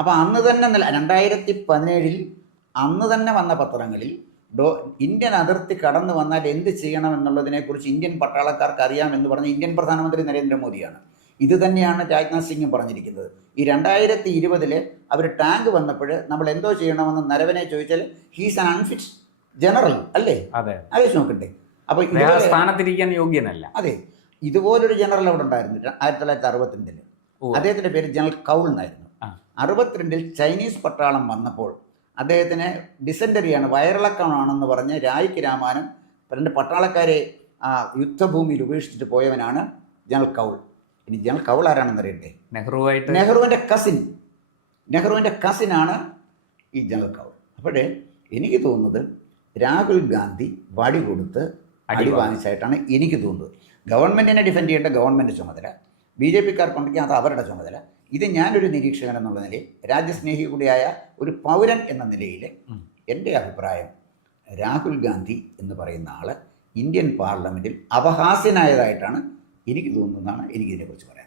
അപ്പോൾ അന്ന് തന്നെ 2017 അന്ന് തന്നെ വന്ന പത്രങ്ങളിൽ ഇന്ത്യൻ അതിർത്തി കടന്നു വന്നാൽ എന്ത് ചെയ്യണം എന്നുള്ളതിനെക്കുറിച്ച് ഇന്ത്യൻ പട്ടാളക്കാർക്ക് അറിയാമെന്ന് പറഞ്ഞ ഇന്ത്യൻ പ്രധാനമന്ത്രി നരേന്ദ്രമോദിയാണ്. ഇത് തന്നെയാണ് രാജ്നാഥ് സിംഗും പറഞ്ഞിരിക്കുന്നത്. ഈ 2020 അവർ ടാങ്ക് വന്നപ്പോൾ നമ്മൾ എന്തോ ചെയ്യണമെന്ന് നരവനെ ചോദിച്ചാൽ ഹീസ് ആൻ അൺഫിറ്റ് ജനറൽ അല്ലേ? ആലോചിച്ച് നോക്കട്ടെ. അപ്പോൾ സ്ഥാനത്തിരിക്കാൻ യോഗ്യനല്ല. അതെ, ഇതുപോലൊരു ജനറൽ അവിടെ ഉണ്ടായിരുന്നു 1962. അദ്ദേഹത്തിൻ്റെ പേര് ജനറൽ കൗൾ എന്നായിരുന്നു. 62 ചൈനീസ് പട്ടാളം വന്നപ്പോൾ അദ്ദേഹത്തിന് ഡിസെൻറ്ററിയാണ്, വയറിളക്കമാണെന്ന് പറഞ്ഞ് രായ്ക്ക് രാമാനം തൻ്റെ പട്ടാളക്കാരെ യുദ്ധഭൂമിയിൽ ഉപേക്ഷിച്ചിട്ട് പോയവനാണ് ജനറൽ കൗൾ. ഇനി ജനറൽ കൗൾ ആരാണെന്ന് അറിയണ്ടേ? നെഹ്റുവിൻ്റെ കസിനാണ് ഈ ജനറൽ കൗൾ. അപ്പോഴേ എനിക്ക് തോന്നുന്നത് രാഹുൽ ഗാന്ധി വടി കൊടുത്ത് അടി വാങ്ങിച്ചായിട്ടാണ് എനിക്ക് തോന്നുന്നത്. ഗവൺമെൻറ്റിനെ ഡിഫെൻഡ് ചെയ്യേണ്ട ഗവൺമെൻറ് ചുമതല, BJP-ക്കാർക്കുണ്ടെങ്കിൽ അത് അവരുടെ ചുമതല. ഇത് ഞാനൊരു നിരീക്ഷകൻ എന്നുള്ള നിലയിൽ, രാജ്യസ്നേഹി കൂടിയായ ഒരു പൗരൻ എന്ന നിലയിൽ എൻ്റെ അഭിപ്രായം, രാഹുൽ ഗാന്ധി എന്ന് പറയുന്ന ആൾ ഇന്ത്യൻ പാർലമെൻറ്റിൽ അപഹാസ്യനായതായിട്ടാണ് എനിക്ക് തോന്നുന്നതാണ് എനിക്കിതിനെക്കുറിച്ച് പറയാം.